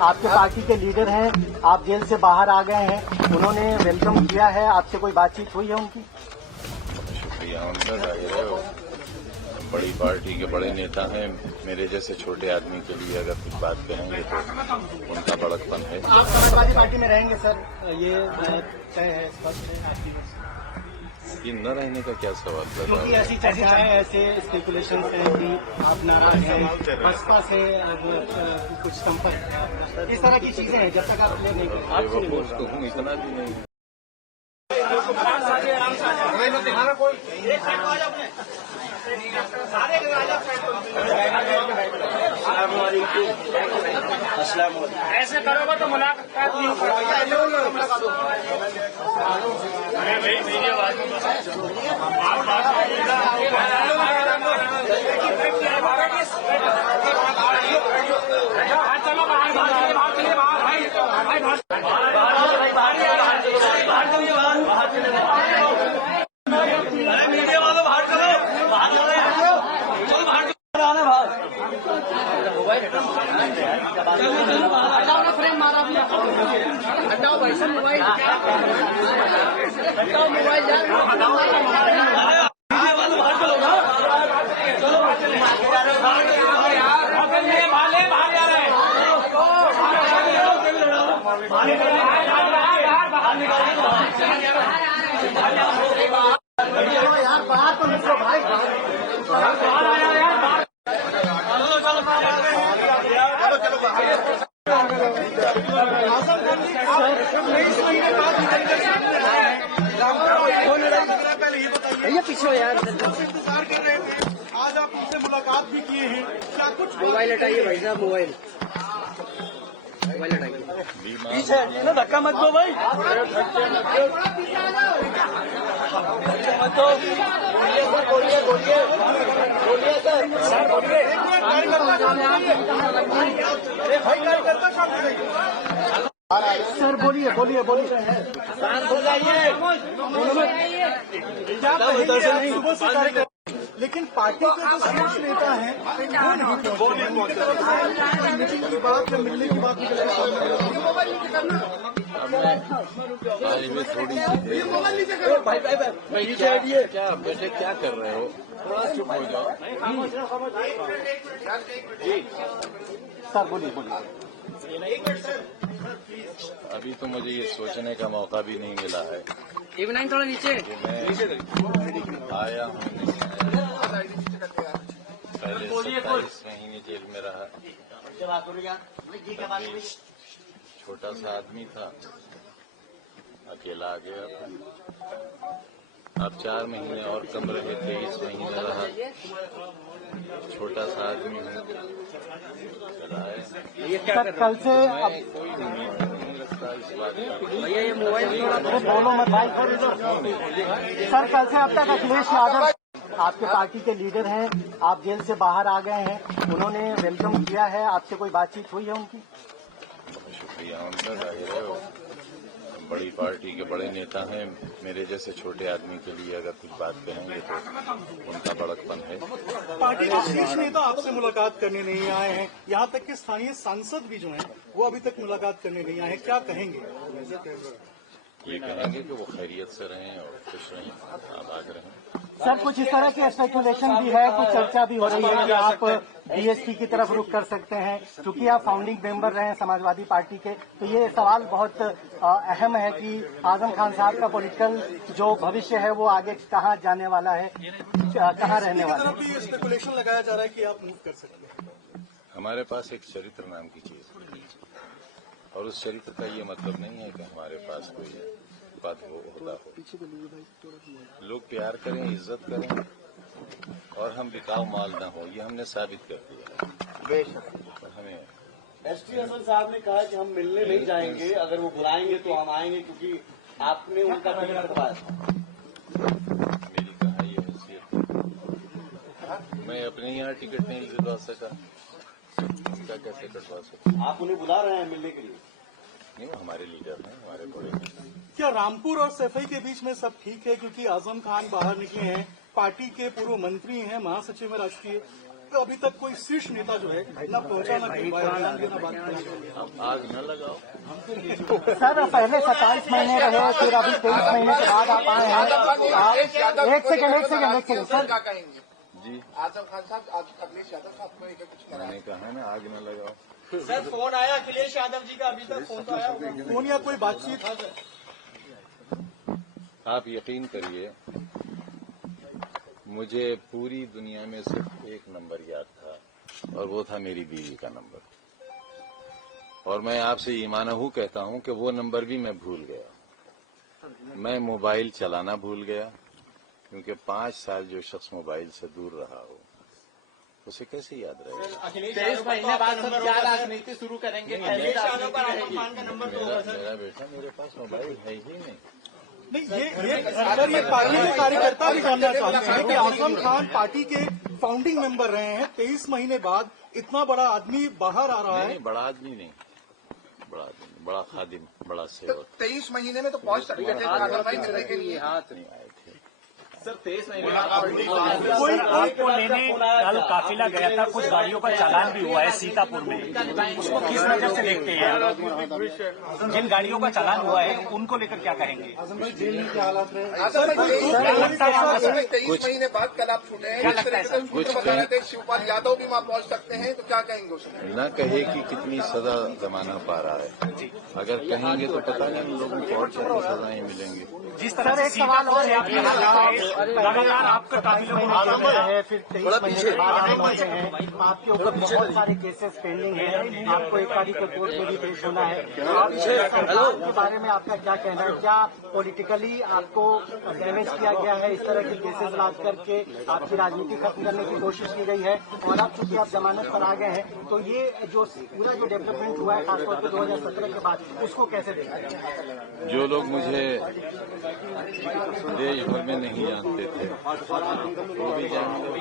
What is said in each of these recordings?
आपके पार्टी के लीडर हैं, आप जेल से बाहर आ गए हैं, उन्होंने वेलकम किया है, आपसे कोई बातचीत हुई है उनकी? शुक्रिया उनका, जाहिर है वो बड़ी पार्टी के बड़े नेता हैं। मेरे जैसे छोटे आदमी के लिए अगर कुछ बात कहेंगे तो उनका बड़कपन है। आप समाजवादी पार्टी में रहेंगे सर, ये तय है, स्पष्ट है आपकी? ये न रहने का क्या सवाल कर रहा क्योंकि ऐसी चर्चाएं, ऐसे स्पेकुलेशन है कि आप नाराज हैं, बसपा से कुछ संपर्क, इस तरह की चीजें हैं, जब तक आप क्लियर नहीं करें। तो हूँ, इतना भी नहीं। ऐसे करोगे तो मुलाकात नहीं चलो बाहर ये पीछे यार, इंतजार कर रहे थे, आज आप उनसे मुलाकात भी किए हैं, क्या कुछ मोबाइल हटाइए भाई साहब, मोबाइल हटाइए, पीछे हटिए ना, धक्का मत दो भाई, मत दो, बोलिए सर, बोलिए शांत हो जाइए, सुबह से कार्यक्रम, लेकिन पार्टी के जो शीर्ष नेता हैं वो नहीं पहुंचे, मीटिंग की बात या मिलने की बात निकल क्या बेटे क्या कर रहे हो? थोड़ा चुप हो जाओ। सर बोलिए। अभी तो मुझे ये सोचने का मौका भी नहीं मिला है इवनाइन थोड़ा नीचे कि मैं आया हूँ नहीं आया। पहले 27 महीने जेल में रहा, छोटा सा आदमी था, अकेला आ गया था। अब 4 महीने और कम रहे, 23 महीने रहा, छोटा सा आदमी हूँ, चला है। कल से मैं कोई उम्मीद नहीं रखता इस बात का। भैया ये मोबाइल बोलो मत भाई। सर, कल से अब तक अखिलेश यादव आपके पार्टी के लीडर हैं, आप जेल से बाहर आ गए हैं, उन्होंने वेलकम किया है, आपसे कोई बातचीत हुई है उनकी? शुक्रिया उनका, जाहिर है वो बड़ी पार्टी के बड़े नेता हैं। मेरे जैसे छोटे आदमी के लिए अगर कुछ बात कहेंगे तो उनका बड़कपन है। पार्टी के शीर्ष नेता आपसे मुलाकात करने नहीं आए हैं, यहाँ तक कि स्थानीय सांसद भी जो हैं वो अभी तक मुलाकात करने नहीं आए हैं, क्या कहेंगे? ये कहेंगे कि वो खैरियत से रहें और खुश रहें, आबाद रहें। सर, कुछ इस तरह की स्पेकुलेशन भी है, कुछ चर्चा भी हो रही है कि आप बीएसपी की तरफ रुख कर सकते हैं, क्योंकि आप फाउंडिंग मेंबर रहे हैं समाजवादी पार्टी के, तो ये सवाल बहुत अहम है कि आजम खान साहब का पॉलिटिकल जो भविष्य है वो आगे कहाँ जाने वाला है, कहाँ रहने वाला है। भी स्पेकुलेशन लगाया जा रहा है कि आप मूव कर सकते हैं। हमारे पास एक चरित्र नाम की चीज है, और उस चरित्र का ये मतलब नहीं है कि हमारे पास कोई पद होता हो। लोग प्यार करें, इज्जत करें, और हम बिकाऊ माल न हो, ये हमने साबित कर दिया। हमें एसटी हसन साहब ने कहा कि हम मिलने नहीं जाएंगे, अगर वो बुलाएंगे तो हम आएंगे, क्योंकि आपने उनका टिकट करवाया था। मेरी कहा ये हैसियत, मैं अपने यहाँ टिकट नहीं दिलवा सका, उनका कैसे कटवा सकता? आप उन्हें बुला रहे हैं मिलने के लिए? नहीं, वो हमारे लीडर हैं, हमारे बड़े हैं। क्या रामपुर और सैफई के बीच में सब ठीक है? क्योंकि आजम खान बाहर निकले हैं, पार्टी के पूर्व मंत्री हैं, महासचिव हैं राष्ट्रीय। अभी तक कोई शीर्ष नेता जो है न पहुंचा, न कोई बयान देना बात किया। आग न लगाओ। सर पहले 27 महीने रहे, फिर अभी 23 महीने के बाद आप आए हैं। एक सेकंड सर क्या कहेंगे जी, आजम खान साहब, अखिलेश यादव साहब को लेकर कुछ मैंने कहा है ना, आग न लगाओ। सर फोन आया अखिलेश यादव जी का, अभी तक फोन तो आया होगा। फोन या कोई बातचीत? आप यकीन करिए, मुझे पूरी दुनिया में सिर्फ एक नंबर याद था और वो था मेरी बीवी का नंबर। और मैं आपसे ईमानहू कहता हूं कि वो नंबर भी मैं भूल गया। मैं मोबाइल चलाना भूल गया, क्योंकि 5 साल जो शख्स मोबाइल से दूर रहा हो उसे कैसे याद रहेगा। अखिलेश 23 महीने बाद सब क्या राजनीति शुरू करेंगे? अखिलेश यादव पर आजम खान का नंबर तो होगा सर। मेरा बेटा, मेरे पास मोबाइल है ही नहीं। नहीं, ये पार्टी के कार्यकर्ता भी जानना चाहते हैं कि आजम खान पार्टी के फाउंडिंग मेंबर रहे हैं, 23 महीने बाद इतना बड़ा आदमी बाहर आ रहा है। नहीं, बड़ा आदमी नहीं, बड़ा खादिम, बड़ा सेवक। 23 महीने में तो पहुंच सकते थे कार्रवाई करने के लिए। हाथ नहीं आए थे। सर 23 महीने आपको लेने कल काफिला गया था, कुछ गाड़ियों का चालान भी हुआ है सीतापुर में, उसको किस नजर से देखते हैं? जिन गाड़ियों का चालान हुआ है उनको लेकर क्या कहेंगे? जेल के हालात रहे। 23 महीने बाद कल आप छूटे हैं, इस तरीके से सूत्र बता रहे थे शिवपाल यादव भी वहां पहुंच सकते हैं, तो क्या कहेंगे उसमें? न कहे कि कितनी सजा जमाना पा रहा है, अगर कहेंगे तो पता नहीं उन लोगों को और क्या सजाएं मिलेंगी। जिस तरह से सीतापुर से आप लगातार आपका काफिला है, फिर 23 महीने के बाद आप लौटे हैं, आपके ऊपर बहुत सारे केसेस पेंडिंग है, आपको 1 तारीख को कोर्ट में भी पेश होना है। तो आप सरकार के बारे में आपका क्या कहना है? क्या पॉलिटिकली आपको डैमेज किया गया है? इस तरह के केसेस ला करके आपकी राजनीति खत्म करने की कोशिश की गई है, और अब चूंकि आप जमानत पर आ गए हैं, तो ये जो पूरा जो डेवलपमेंट हुआ है खासतौर पर 2017 के बाद, उसको कैसे देखते हैं? जो लोग मुझे देश भर में नहीं जानते थे वो भी जान गए।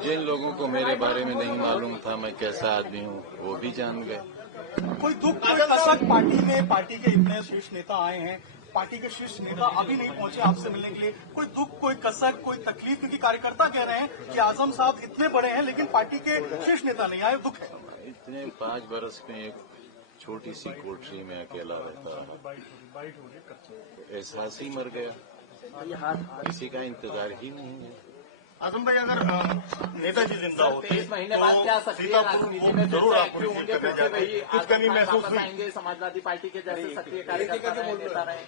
जिन लोगों को मेरे बारे में नहीं मालूम था मैं कैसा आदमी हूँ, वो भी जान गए। कोई दुख, कोई कसक पार्टी में? पार्टी के इतने शीर्ष नेता आए हैं, पार्टी के शीर्ष नेता अभी नहीं पहुंचे आपसे मिलने के लिए। कोई दुख, कोई कसक, कोई तकलीफ? क्योंकि कार्यकर्ता कह रहे हैं कि आजम साहब इतने बड़े हैं लेकिन पार्टी के शीर्ष नेता नहीं आए, दुख है। इतने 5 बरस में एक छोटी सी कोठरी में अकेला रहता रहा, एहसास ही मर गया, किसी का इंतजार ही नहीं है। आजम भाई, अगर नेताजी जिंदा होते 23 महीने बाद क्या सक्रिय राजनीति में जरूर आप एक्टिव होंगे, फिर से वही कुछ कमी महसूस हुई? आएंगे, समाजवादी पार्टी के जैसे सक्रिय कार्यकर्ता रहे, नेता रहे।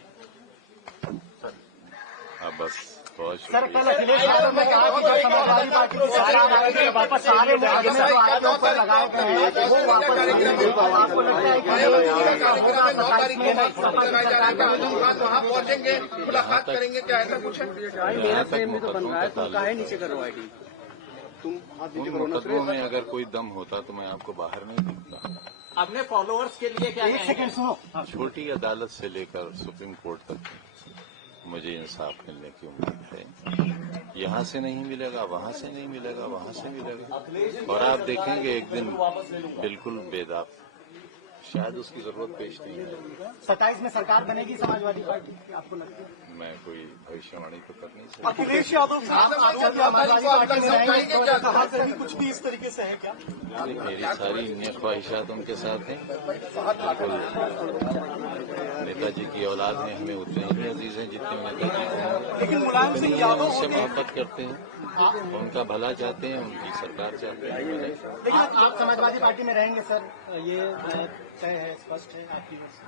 अब बस बहुत सर कल अखिलेश यादव ने कहा कि जो समाजवादी पार्टी के सारे वापस सारे मुकदमे जो आपके ऊपर लगाए गए हैं वो वापस लेंगे। आपको लगता है कि वहाँ पहुंचेंगे, मुलाकात करेंगे, क्या ऐसा कुछ है? यहाँ तक मुकदमों में अगर कोई दम होता तो मैं आपको बाहर नहीं दिखता। अपने फॉलोअर्स के लिए क्या? 1 सेकंड सुनो। छोटी अदालत से लेकर सुप्रीम कोर्ट तक मुझे इंसाफ मिलने की उम्मीद है। यहाँ से नहीं मिलेगा, वहाँ से नहीं मिलेगा, वहाँ से मिलेगा, और आप देखेंगे एक दिन बिल्कुल बेदाग, शायद उसकी जरूरत पेश नहीं है। 27 में सरकार बनेगी समाजवादी पार्टी की, आपको लगता है? मैं कोई भविष्यवाणी तो कर नहीं सकता। अखिलेश यादव साहब समाजवादी पार्टी में रहेंगे, तो कहा से भी कुछ भी इस तरीके से है क्या? मेरी सारी ख्वाहिशात उनके साथ हैं। नेताजी की औलाद में हमें उतने ही अजीज हैं जितने नेताजी को। लेकिन मुलायम सिंह यादव उनसे मोहब्बत करते हैं, उनका भला चाहते हैं, उनकी सरकार चाहते हैं। लेकिन आप समाजवादी पार्टी में रहेंगे सर, ये तय है, स्पष्ट है आपकी ओर से?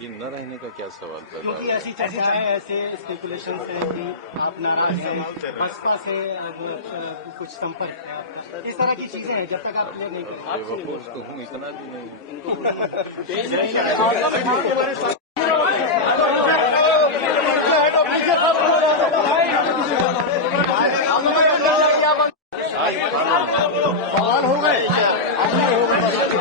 ये न रहने का क्या सवाल कर रहा क्योंकि है? ऐसी चर्चाएं, ऐसे स्पेकुलेशन है कि आप नाराज हैं, बसपा से कुछ संपर्क है आपका, इस तरह की चीजें हैं, जब तक आप क्लियर नहीं करें। बेवकूफ तो हूँ, इतना भी नहीं। देश में